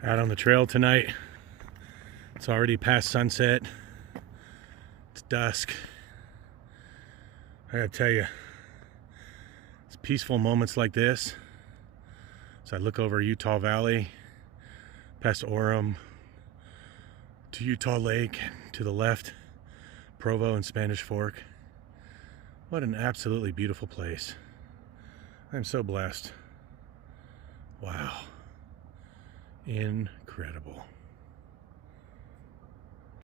Out on the trail tonight. It's already past sunset. It's dusk. I gotta tell you, it's peaceful moments like this. So I look over Utah Valley, past Orem, to Utah Lake, to the left, Provo and Spanish Fork. What an absolutely beautiful place. I'm so blessed. Wow. Incredible.